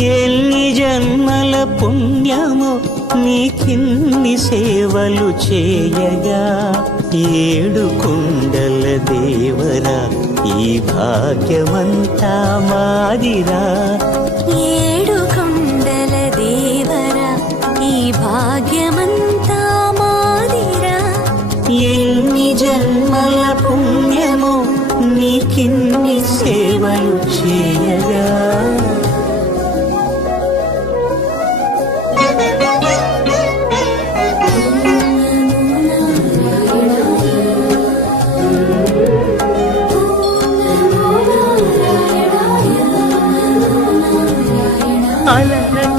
ఎన్ని జన్మల పుణ్యమో నీకిన్ని సేవలు చేయగా, ఏడు కుండల దేవరా ఈ భాగ్యమంతా మాదిరా. ఏడు కొండల దేవరా ఈ భాగ్యమంతా మాదిరా. ఎన్ని జన్మల పుణ్యమో నీకిన్ని సేవలు చేయగా. అలర